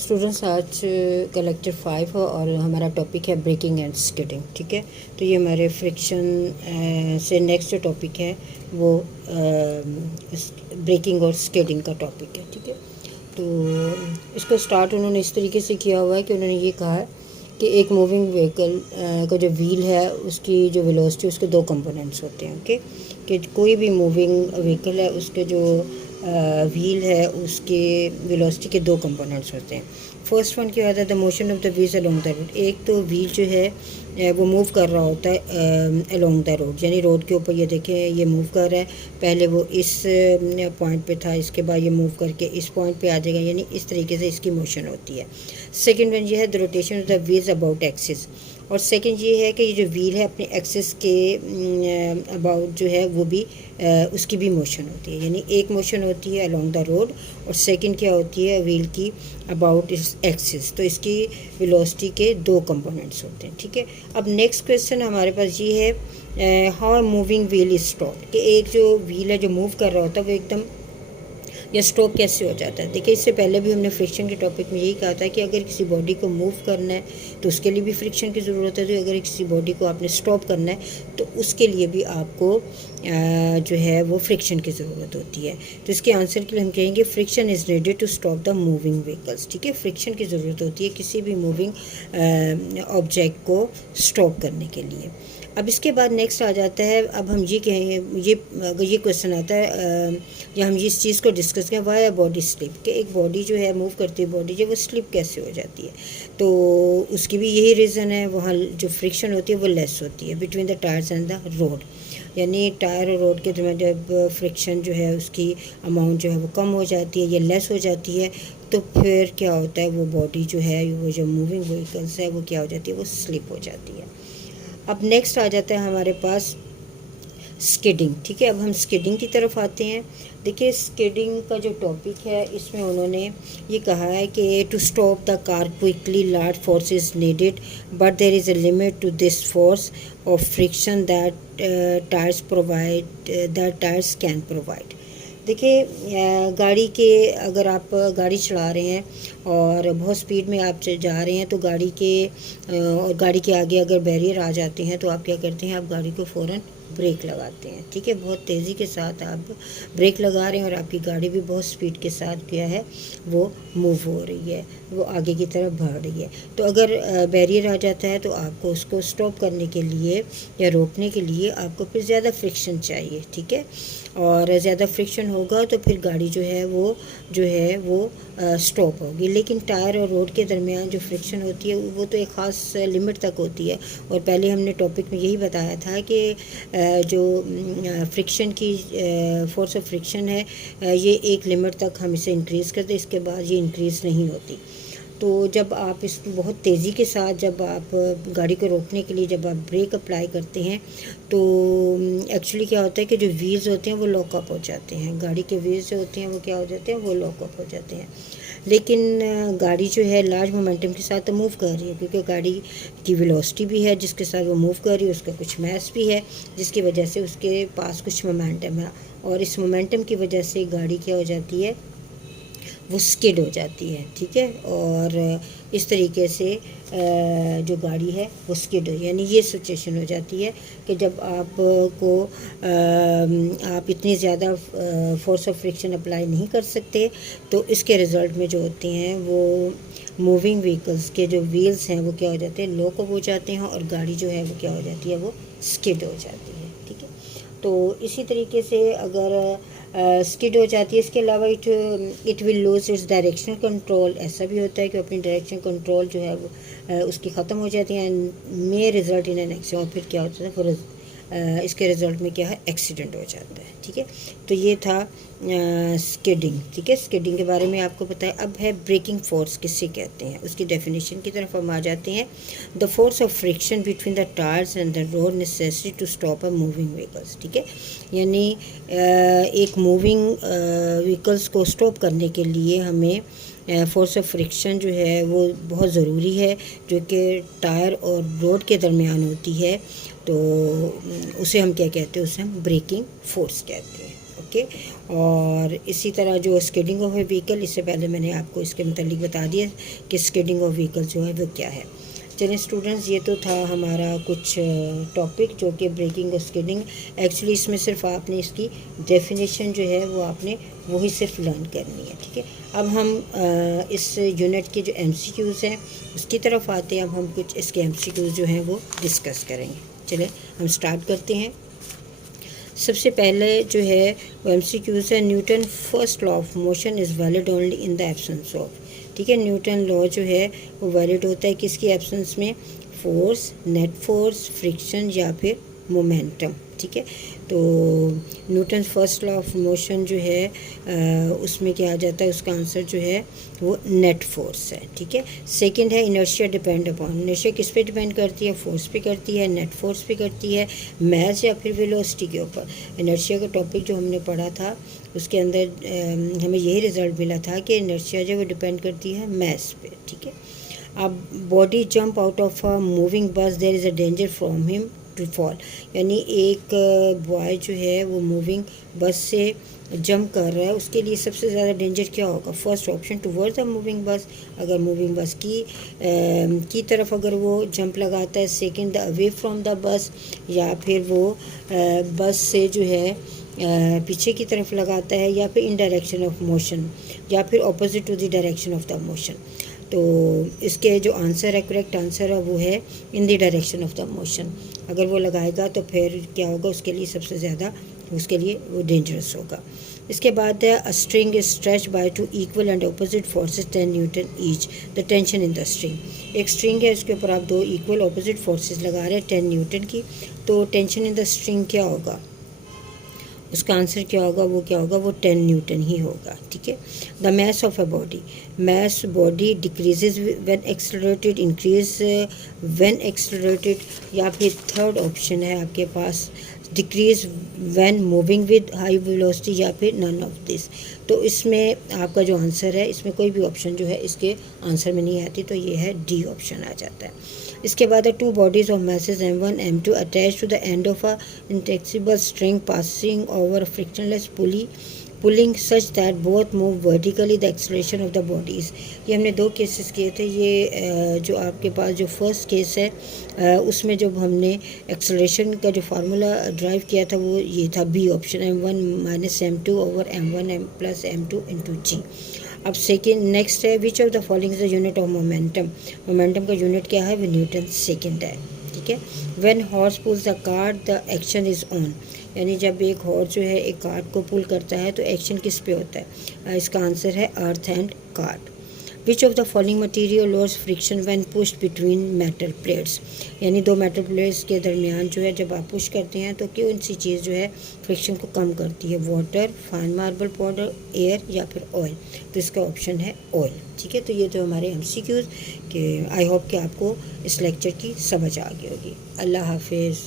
Students, आज का lecture 5 है और हमारा टॉपिक है ब्रेकिंग एंड स्किडिंग। ठीक है, तो ये हमारे फ्रिक्शन से नेक्स्ट जो टॉपिक है वो ब्रेकिंग और स्किडिंग का टॉपिक है। ठीक है, तो इसको स्टार्ट उन्होंने इस तरीके से किया हुआ है कि उन्होंने ये कहा है कि एक मूविंग व्हीकल का जो व्हील है उसकी जो वेलोसिटी उसके दो कंपोनेंट्स होते हैं। ओके, कि कोई भी मूविंग व्हीकल है उसके जो व्हील है उसके वेलोसिटी के दो कंपोनेंट्स होते हैं। फर्स्ट वन क्या होता है, the motion of the wheels along the road. एक तो व्हील जो है वो मूव कर रहा होता है अलोंग द रोड, यानी रोड के ऊपर। ये देखें, ये मूव कर रहा है, पहले वो इस पॉइंट पे था, इसके बाद ये मूव करके इस पॉइंट पे आ जाएगा, यानी इस तरीके से इसकी मोशन होती है। सेकेंड वन ये है the rotation of the wheels about axis. और सेकंड ये है कि ये जो व्हील है अपने एक्सिस के अबाउट जो है वो भी उसकी भी मोशन होती है, यानी एक मोशन होती है अलोंग द रोड और सेकंड क्या होती है व्हील की अबाउट इस एक्सिस। तो इसकी वेलोसिटी के दो कंपोनेंट्स होते हैं। ठीक है, अब नेक्स्ट क्वेश्चन हमारे पास ये है how moving wheel is stop, कि एक जो व्हील है जो मूव कर रहा होता है वो एकदम या स्टॉप कैसे हो जाता है। देखिए, इससे पहले भी हमने फ्रिक्शन के टॉपिक में यही कहा था कि अगर किसी बॉडी को मूव करना है तो उसके लिए भी फ्रिक्शन की ज़रूरत है, तो अगर किसी बॉडी को आपने स्टॉप करना है तो उसके लिए भी आपको जो है वो फ्रिक्शन की ज़रूरत होती है। तो इसके आंसर के लिए हम कहेंगे friction is needed to stop the moving vehicles. ठीक है, फ्रिक्शन की ज़रूरत होती है किसी भी मूविंग ऑब्जेक्ट को स्टॉप करने के लिए। अब इसके बाद नेक्स्ट आ जाता है, अब हम ये कहें, ये अगर ये क्वेश्चन आता है या हम इस चीज़ को डिस्कस करें, वाई अ बॉडी स्लिप, कि एक बॉडी जो है मूव करती है बॉडी जो वो स्लिप कैसे हो जाती है। तो उसकी भी यही रीज़न है, वहाँ जो फ्रिक्शन होती है वो लेस होती है between the tyres and the road, यानी टायर और रोड के दरमियान जब फ्रिक्शन जो है उसकी अमाउंट जो है वो कम हो जाती है या लेस हो जाती है, तो फिर क्या होता है वो बॉडी जो है वो जो मूविंग व्हीकल्स है वो क्या हो जाती है, वो स्लिप हो जाती है। अब नेक्स्ट आ जाता है हमारे पास स्किडिंग। ठीक है, अब हम स्किडिंग की तरफ आते हैं। देखिए, स्किडिंग का जो टॉपिक है इसमें उन्होंने ये कहा है कि to stop the car quickly large force is needed but there is a limit to this force of friction that tyres can provide. देखिए, गाड़ी के अगर आप गाड़ी चला रहे हैं और बहुत स्पीड में आप जा रहे हैं तो गाड़ी के और गाड़ी के आगे अगर बैरियर आ जाते हैं तो आप क्या करते हैं, आप गाड़ी को फ़ौरन ब्रेक लगाते हैं। ठीक है, बहुत तेज़ी के साथ आप ब्रेक लगा रहे हैं और आपकी गाड़ी भी बहुत स्पीड के साथ क्या है वो मूव हो रही है, वो आगे की तरफ बढ़ रही है। तो अगर बैरियर आ जाता है तो आपको उसको स्टॉप करने के लिए या रोकने के लिए आपको फिर ज़्यादा फ्रिक्शन चाहिए। ठीक है, और ज़्यादा फ्रिक्शन होगा तो फिर गाड़ी जो है वो स्टॉप होगी। लेकिन टायर और रोड के दरमियान जो फ्रिक्शन होती है वो तो एक ख़ास लिमिट तक होती है, और पहले हमने टॉपिक में यही बताया था कि जो फ्रिक्शन की फोर्स ऑफ फ्रिक्शन है ये एक लिमिट तक हम इसे इंक्रीज़ करते, इसके बाद ये इंक्रीज़ नहीं होती। तो जब आप इस बहुत तेज़ी के साथ जब आप गाड़ी को रोकने के लिए जब आप ब्रेक अप्लाई करते हैं तो एक्चुअली क्या होता है कि जो व्हील्स होते हैं वो लॉकअप हो जाते हैं, गाड़ी के व्हील्स जो होते हैं वो क्या हो जाते हैं, वो लॉकअप हो जाते हैं। लेकिन गाड़ी जो है लार्ज मोमेंटम के साथ तो मूव कर रही है, क्योंकि गाड़ी की वेलोसिटी भी है जिसके साथ वो मूव कर रही है, उसका कुछ मास भी है जिसकी वजह से उसके पास कुछ मोमेंटम है, और इस मोमेंटम की वजह से गाड़ी क्या हो जाती है, वो स्किड हो जाती है। ठीक है, और इस तरीके से जो गाड़ी है वो स्किड हो, यानी ये सिचुएशन हो जाती है कि जब आप इतनी ज़्यादा फोर्स ऑफ फ्रिक्शन अप्लाई नहीं कर सकते तो इसके रिज़ल्ट में जो होते हैं वो मूविंग व्हीकल्स के जो व्हील्स हैं वो क्या हो जाते हैं, लॉकअप हो जाते हैं और गाड़ी जो है वो क्या हो जाती है, वो स्किड हो जाती है। ठीक है, तो इसी तरीके से अगर स्किड हो जाती है, इसके अलावा it will lose its directional control. ऐसा भी होता है कि अपनी डायरेक्शन कंट्रोल जो है वो उसकी ख़त्म हो जाती है, मे रिज़ल्ट इन एन एक्सीडेंट, और फिर क्या होता है फिर इसके रिज़ल्ट में क्या है, एक्सीडेंट हो जाता है। ठीक है, तो ये था स्किडिंग। ठीक है, स्किडिंग के बारे में आपको पता है। अब है ब्रेकिंग फोर्स किससे कहते हैं, उसकी डेफिनेशन की तरफ हम आ जाते हैं। The force of friction between the tyres and the road necessary to stop a moving vehicles. ठीक है, यानी एक मूविंग व्हीकल्स को स्टॉप करने के लिए हमें फोर्स ऑफ फ्रिक्शन जो है वो बहुत ज़रूरी है, जो कि टायर और रोड के दरमियान होती है। तो उसे हम क्या कहते हैं, उसे हम ब्रेकिंग फोर्स कहते हैं। ठीक है। और इसी तरह जो स्किडिंग ऑफ ए व्हीकल, इससे पहले मैंने आपको इसके मतलब बता दिया कि स्किडिंग ऑफ व्हीकल जो है वो क्या है। चलिए स्टूडेंट्स, ये तो था हमारा कुछ टॉपिक जो कि ब्रेकिंग और स्किडिंग। एक्चुअली इसमें सिर्फ आपने इसकी डेफिनेशन जो है वो आपने वही सिर्फ लर्न करनी है, ठीक है। अब हम इस यूनिट के जो MCQs हैं उसकी तरफ आते हैं। अब हम कुछ इसके MCQs जो हैं वो डिस्कस करेंगे। चलिए हम स्टार्ट करते हैं। सबसे पहले जो है वो MCQs है, Newton first law of motion is valid only in the absence of, ठीक है। न्यूटन लॉ जो है वो वैलिड होता है किसकी एब्सेंस में? फोर्स, नेट फोर्स, फ्रिक्शन या फिर मोमेंटम, ठीक है। तो Newton first law of motion जो है उसमें क्या आ जाता है, उसका आंसर जो है वो नेट फोर्स है, ठीक है। सेकंड है इनर्शिया डिपेंड अपॉन, इनर्शिया किस पे डिपेंड करती है? फोर्स पे करती है, नेट फोर्स पे करती है, मास या फिर वेलोसिटी के ऊपर। इनर्शिया का टॉपिक जो हमने पढ़ा था उसके अंदर हमें यही रिज़ल्ट मिला था कि इनर्शिया जो वो डिपेंड करती है मास पे, ठीक है। अब body jump out of a moving bus, there is a danger from him to fall, यानी एक बॉय जो है वो मूविंग बस से जंप कर रहा है, उसके लिए सबसे ज़्यादा डेंजर क्या होगा? First option towards the moving बस, अगर मूविंग बस की तरफ अगर वो जंप लगाता है। Second the away from the bus, या फिर वो बस से जो है पीछे की तरफ लगाता है, या फिर इन डायरेक्शन ऑफ मोशन, या फिर opposite to the direction of the motion. तो इसके जो आंसर है, करेक्ट आंसर है वो है in the direction of the motion. अगर वो लगाएगा तो फिर क्या होगा? उसके लिए सबसे ज़्यादा उसके लिए वो डेंजरस होगा। इसके बाद है a string is stretch by two equal and opposite forces 10 Newton each, the tension in the string. एक स्ट्रिंग है, उसके ऊपर आप दो इक्वल ऑपोजिट फोर्सेस लगा रहे हैं 10 न्यूटन की, तो टेंशन इन द स्ट्रिंग क्या होगा? उसका आंसर क्या होगा? वो क्या होगा? वो 10 न्यूटन ही होगा, ठीक है। The mass of a body, mass body decreases when accelerated, increase when accelerated, या फिर थर्ड ऑप्शन है आपके पास decrease when moving with high velocity, या फिर नन ऑफ दिस। तो इसमें आपका जो आंसर है, इसमें कोई भी ऑप्शन जो है इसके आंसर में नहीं आती, तो ये है डी ऑप्शन आ जाता है। इसके बाद है two bodies of masses M1 M2 attach to the end of a inextensible string passing over frictionless pulling such that both move vertically, the acceleration of the bodies. ये हमने दो केसेस किए थे। ये जो आपके पास जो फर्स्ट केस है उसमें जब हमने एक्सेलरेशन का जो फार्मूला ड्राइव किया था वो ये था B option, M1 minus M2 over M1 plus M2 into g. अब सेकेंड नेक्स्ट है which of the following is the unit of momentum. Momentum का यूनिट क्या है? वो न्यूटन सेकेंड है, ठीक है। When horse pulls the cart the action is on, यानी जब एक हॉर्स जो है एक कार्ट को पुल करता है तो एक्शन किस पे होता है? इसका आंसर है earth and cart. Which of the following material loss friction when pushed between metal plates, यानी दो मेटल प्लेट्स के दरमियान जो है जब आप पुश करते हैं तो कौन सी चीज़ जो है फ्रिक्शन को कम करती है? Water, fine marble powder, air या फिर ऑयल। तो इसका ऑप्शन है ऑयल, ठीक है। तो ये तो हमारे MCQs के आई होप कि आपको इस लेक्चर की समझ आ गई होगी। अल्लाह हाफिज़।